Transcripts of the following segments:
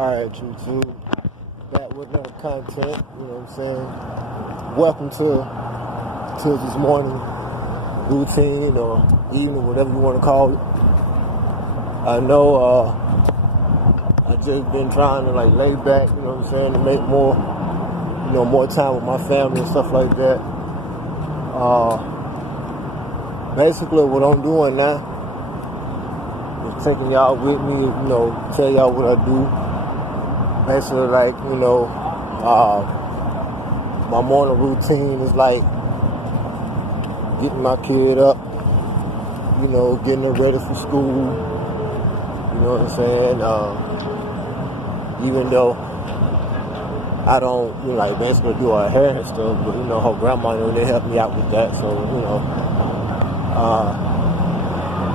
Alright, YouTube. Back with another content, you know what I'm saying? Welcome to this morning routine or evening, whatever you want to call it. I know I just been trying to like lay back, you know what I'm saying, to make more time with my family and stuff like that. Basically what I'm doing now is taking y'all with me, tell y'all what I do. Basically, like, my morning routine is like getting my kid up, getting her ready for school, you know what I'm saying? Even though I don't, basically do her hair and stuff, but, her grandma, they help me out with that, so,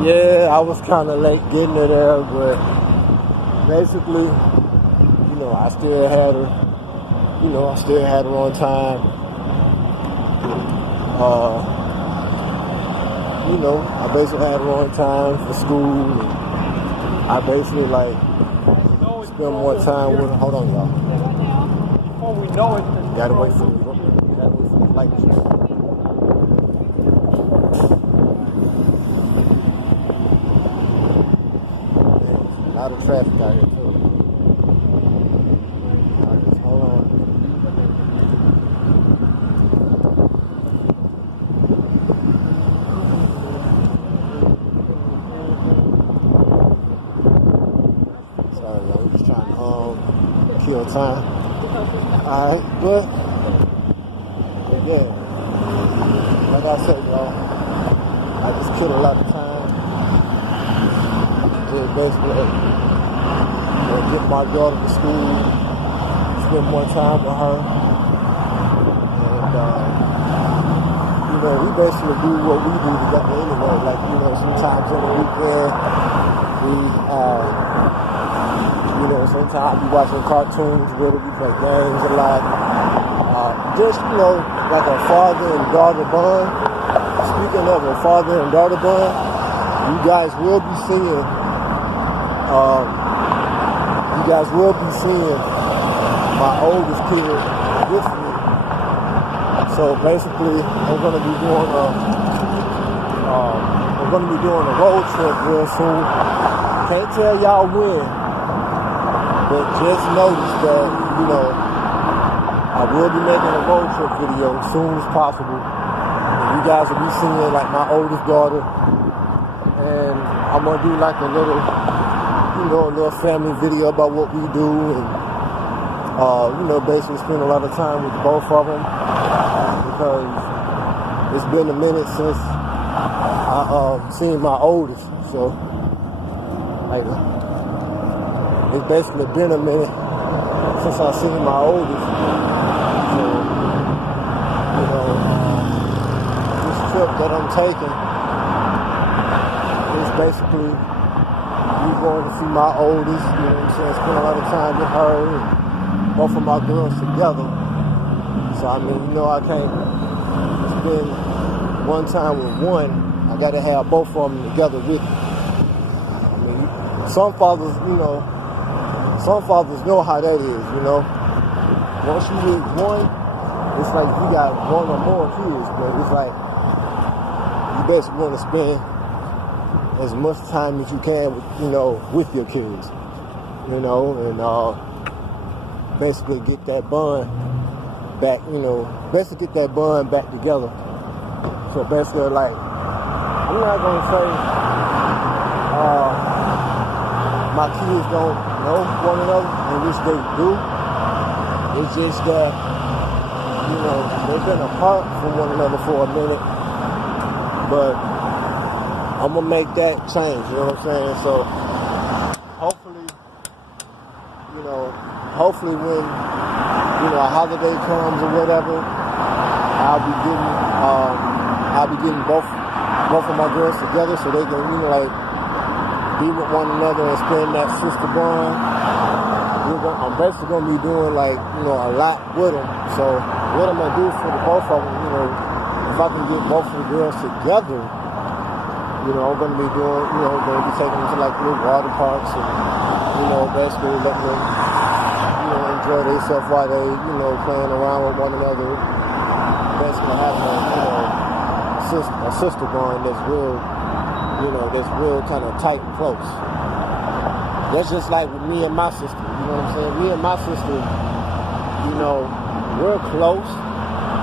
yeah, I was kind of late getting her there, but basically, I still had her, on time. I basically had her on time for school. And I basically spend more time with her. Hold on, y'all. Before we know it, Gotta wait for the light to show. There's a lot of traffic out here too. Hold on. Sorry, y'all. I'm just trying to kill time. Alright, but yeah. Like I said, y'all, I just killed a lot of time. Just basically get my daughter to school. Spend more time with her, and we basically do what we do together anyway. Like, sometimes on the weekend we, sometimes we watching cartoons with her, we play games a lot. Just like a father and daughter bond. Speaking of a father and daughter bond, you guys will be seeing. My oldest kid with me. So basically, I'm gonna be doing a road trip real soon. Can't tell y'all when, but just notice that I will be making a road trip video as soon as possible. And you guys will be seeing like my oldest daughter, and I'm gonna do like a little family video about what we do and. Basically spend a lot of time with both of them because it's been a minute since I seen my oldest. So, it's basically been a minute since I seen my oldest. So, this trip that I'm taking is basically me going to see my oldest, spend a lot of time with her. Both of my girls together. So, I can't spend one time with one. I got to have both of them together with me. Some fathers know how that is, Once you meet one, it's like you got one or more kids, but it's like you basically want to spend as much time as you can with your kids, and basically get that bond back, get that bond back together. So basically, I'm not going to say my kids don't know one another, in which they do. It's just that, they've been apart from one another for a minute, but I'm going to make that change, you know what I'm saying? So hopefully when, a holiday comes or whatever, I'll be getting both of my girls together so they can, be with one another and spend that sister bond. I'm basically going to be doing a lot with them. So what I'm going to do for the both of them, if I can get both of the girls together, I'm going to be doing, going to be taking them to little water parks and, basically letting them enjoy themselves while they, playing around with one another. Basically having a sister bond that's real kind of tight and close. That's just like with me and my sister. You know what I'm saying? Me and my sister, we're close.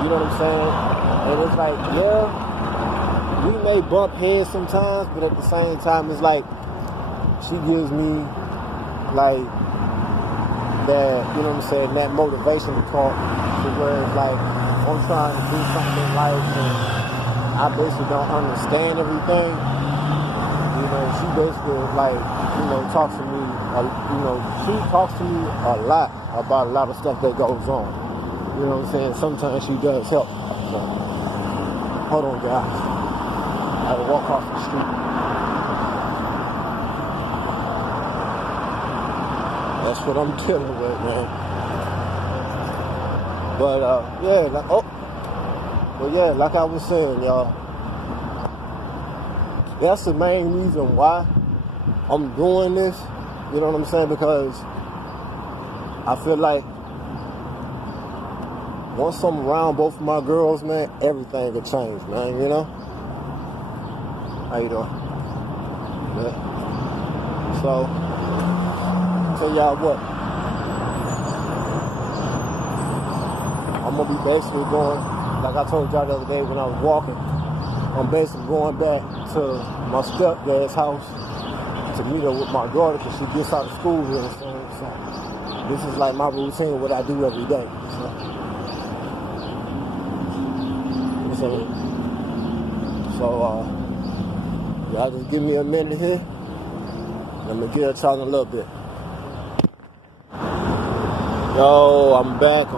You know what I'm saying? And it's like, yeah, we may bump heads sometimes, but at the same time, it's like she gives me like that, that motivation to talk to where it's like I'm trying to do something in life and I basically don't understand everything. She basically talks to me, she talks to me a lot about a lot of stuff that goes on. You know what I'm saying? Sometimes she does help. So, hold on, guys. I had to walk across the street. That's what I'm dealing with, man. But like I was saying, y'all, that's the main reason why I'm doing this. You know what I'm saying? Because I feel like once I'm around both of my girls, man, everything will change, man, How you doing? Yeah. So, tell y'all what. I'm going to be basically going, like I told y'all the other day when I was walking, I'm basically going back to my stepdad's house to meet her with my daughter because she gets out of school real soon. So this is like my routine, what I do every day. So y'all just give me a minute here. Let me get y'all in a little bit. Yo, I'm back.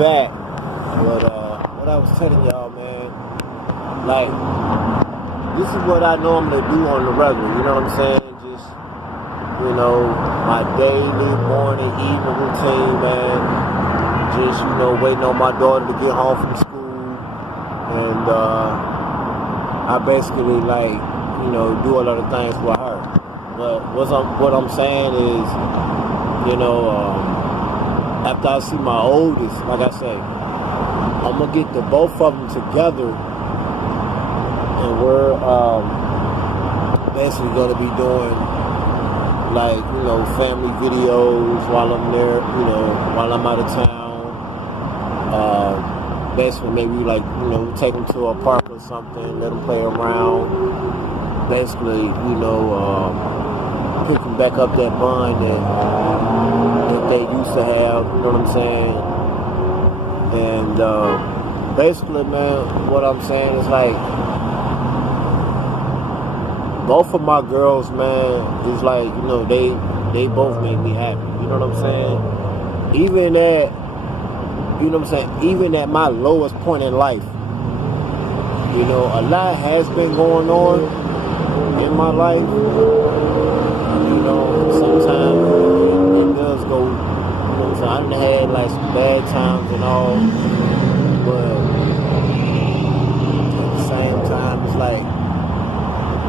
But what I was telling y'all, man, like, this is what I normally do on the regular, you know what I'm saying? Just, my daily morning, evening routine, man. Just, waiting on my daughter to get home from school. And I basically, do a lot of things with her. But what I'm saying is, after I see my oldest, like I say, I'm going to get the both of them together. And we're basically going to be doing, family videos while I'm there, while I'm out of town. Basically, maybe, take them to a park or something, let them play around. Basically, pick them back up that bond that they used to have, you know what I'm saying? And basically, man, what I'm saying is both of my girls, man, is they both make me happy. You know what I'm saying? Even at my lowest point in life, a lot has been going on in my life. Sometimes it does go, I done had some bad times and all, but at the same time, it's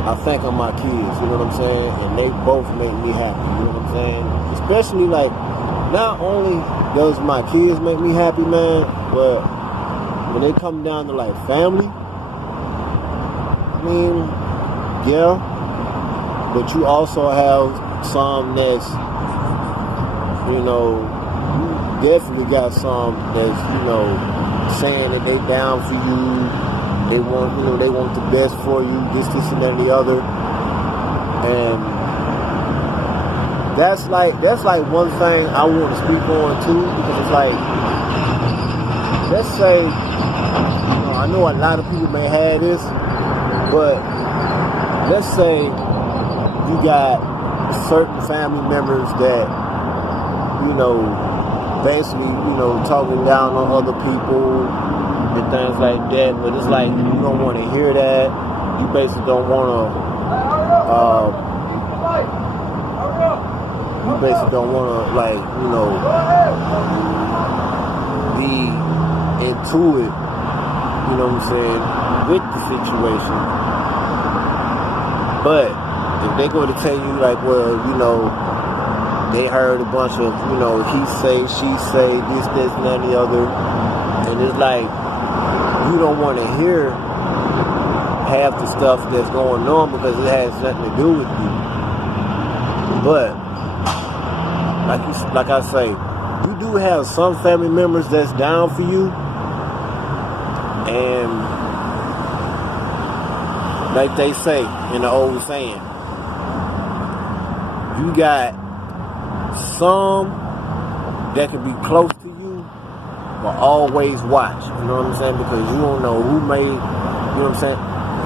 I think of my kids, you know what I'm saying? And they both make me happy, you know what I'm saying? Especially not only does my kids make me happy, man, but when they come down to family, I mean, yeah, but you also have some that's, you definitely got some that's, saying that they down for you. They want the best for you, this, and that, and the other. And that's one thing I want to speak on too, because it's let's say, I know a lot of people may have this, but let's say you got certain family members that, basically, talking down on other people and things like that, but it's you don't want to hear that. You basically don't want to, be into it, you know what I'm saying, with the situation. But if they go to tell you well, they heard a bunch of, he say, she say, this, and that, and the other. And it's like, you don't want to hear half the stuff that's going on because it has nothing to do with you. But, like I say, you do have some family members that's down for you. And like they say in the old saying, you got some that can be close to you, but always watch. You know what I'm saying? Because you don't know who may, you know what I'm saying?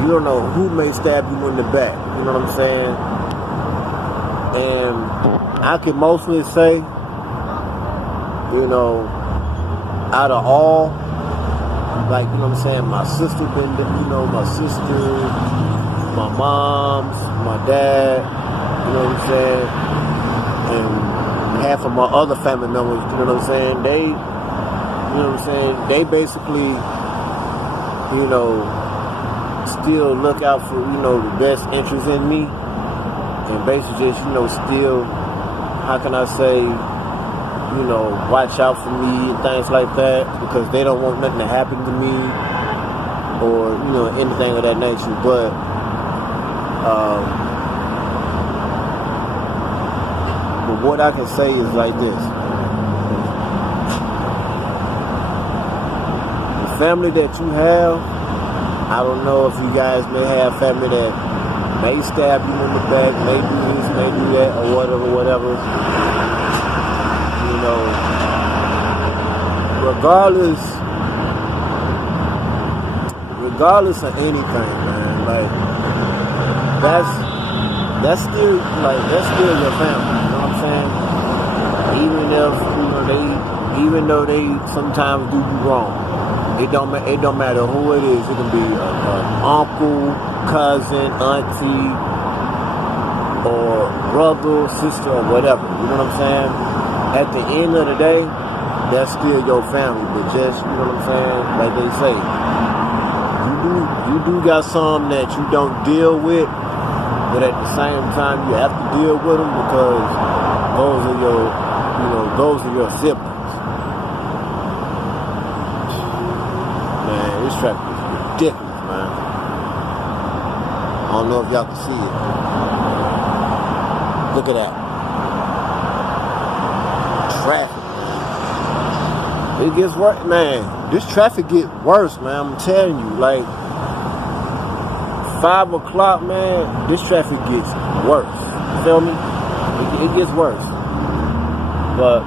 You don't know who may stab you in the back. You know what I'm saying? And I can mostly say, out of all, like, you know what I'm saying, my sister been, my sister, my mom's, my dad, you know what I'm saying, and half of my other family members, you know what I'm saying, they, they basically, still look out for, the best interest in me, and basically just, still, how can I say, watch out for me and things like that, because they don't want nothing to happen to me or, anything of that nature. But what I can say is like this. The family that you have, I don't know if you guys may have family that may stab you in the back, may do this, may do that, or whatever. Regardless of anything, man, like that's still your family. You know what I'm saying? Even though they sometimes do you wrong, it don't matter who it is. It can be an uncle, cousin, auntie, or brother, sister, or whatever. You know what I'm saying? At the end of the day, that's still your family, but just, you know what I'm saying, like they say, you do got some that you don't deal with, but at the same time, you have to deal with them because those are your siblings. Man, this traffic is ridiculous, man. I don't know if y'all can see it. Look at that. Traffic. It gets worse, man. This traffic gets worse, man. I'm telling you, like 5 o'clock, man. This traffic gets worse. You feel me? It gets worse. But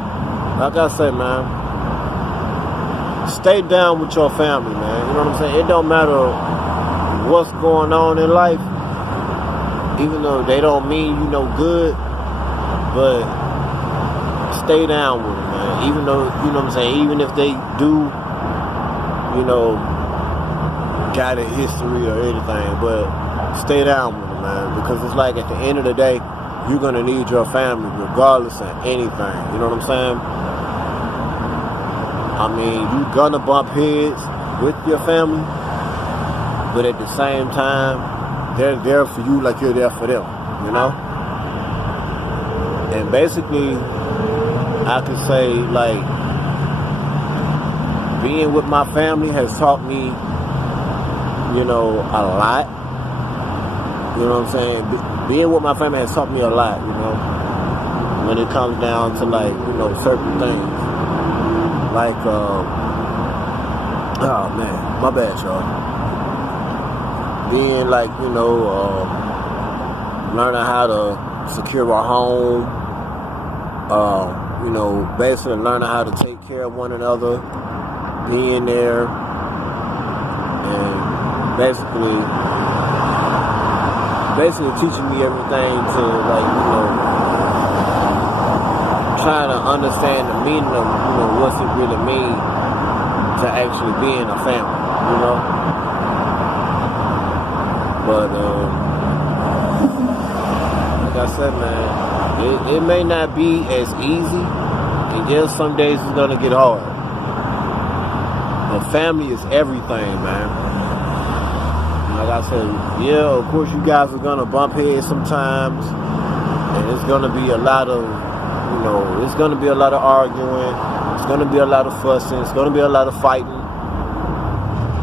like I say, man, stay down with your family, man. You know what I'm saying? It don't matter what's going on in life, even though they don't mean you no good, but stay down with them, man. Even though, you know what I'm saying, even if they do, got a history or anything, but stay down with them, man. Because it's like at the end of the day, you're going to need your family regardless of anything. You know what I'm saying? I mean, you're going to bump heads with your family, but at the same time, they're there for you like you're there for them, And basically, I could say, like, being with my family has taught me, a lot. You know what I'm saying? Being with my family has taught me a lot, when it comes down to, like, certain things. Like, oh, man, my bad, y'all. Being, like, learning how to secure a home, basically learning how to take care of one another, being there, and basically teaching me everything to, like, trying to understand the meaning of, what's it really mean to actually be in a family, But, like I said, man, it may not be as easy, and yes, some days it's gonna get hard. But family is everything, man. Like I said, yeah, of course you guys are gonna bump heads sometimes, and it's gonna be a lot of, You know, it's gonna be a lot of arguing. It's gonna be a lot of fussing. It's gonna be a lot of fighting.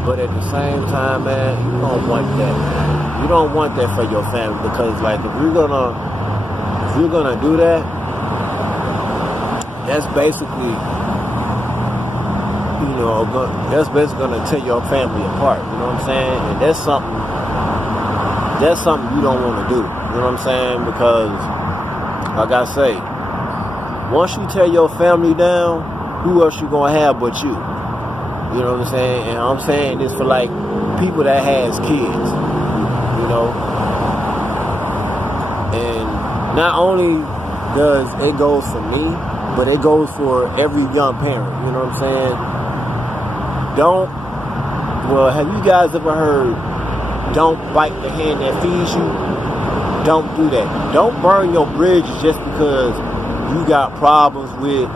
But at the same time, man, you don't want that. You don't want that for your family, because like if you're gonna do that, that's basically, you know, that's basically gonna tear your family apart. You know what I'm saying? And that's something you don't want to do. You know what I'm saying? Because, like I say, once you tear your family down, who else you gonna have but you? You know what I'm saying? And I'm saying this for like people that has kids, you know. And not only does it goes for me, but it goes for every young parent. You know what I'm saying? Have you guys ever heard, don't bite the hand that feeds you? Don't do that. Don't burn your bridges just because you got problems with,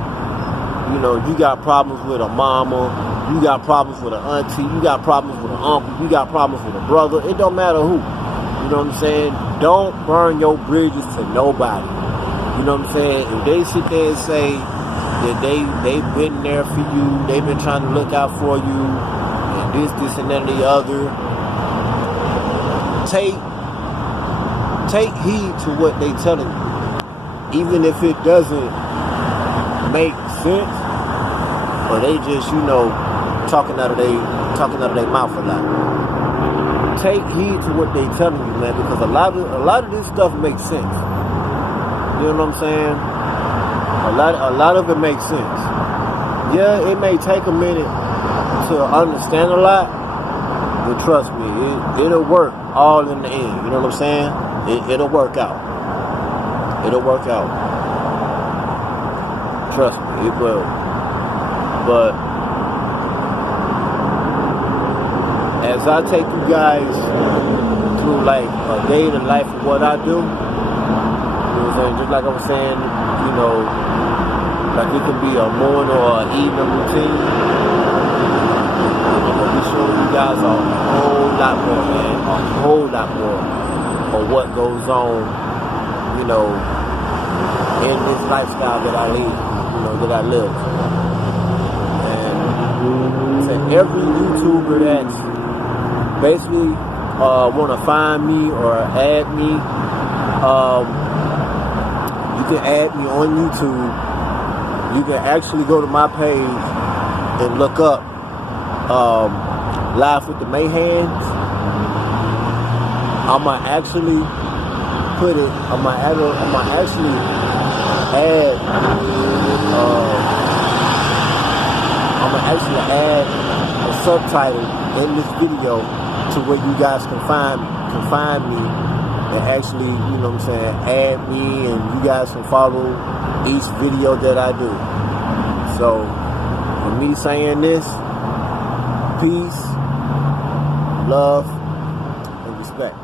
you know, you got problems with a mama, you got problems with an auntie, you got problems with an uncle, you got problems with a brother. It don't matter who. You know what I'm saying? Don't burn your bridges to nobody. You know what I'm saying? If they sit there and say that they've been there for you, they've been trying to look out for you, and this, and that, and the other, take heed to what they telling you. Even if it doesn't make sense, or they just, you know, talking out of their mouth a lot. Take heed to what they telling you, man, because a lot of this stuff makes sense. You know what I'm saying? A lot of it makes sense. Yeah, it may take a minute to understand a lot, but trust me, it'll work all in the end. You know what I'm saying? It'll work out. It'll work out. Trust me, it will. But as I take you guys through like a day in the life of what I do, you know what I'm saying? Just like I was saying, you know, like it could be a morning or an evening routine. I'm gonna be showing you guys a whole lot more, man, a whole lot more of what goes on, you know, in this lifestyle that I lead, you know, that I live. And to every YouTuber that's basically want to find me or add me, you can add me on YouTube. You can actually go to my page and look up Live with the Mayhans. I'ma actually put it. I'ma actually add. I'ma actually add a subtitle in this video to where you guys can find me and actually, you know what I'm saying, add me, and you guys can follow each video that I do. So, for me saying this, peace, love, and respect.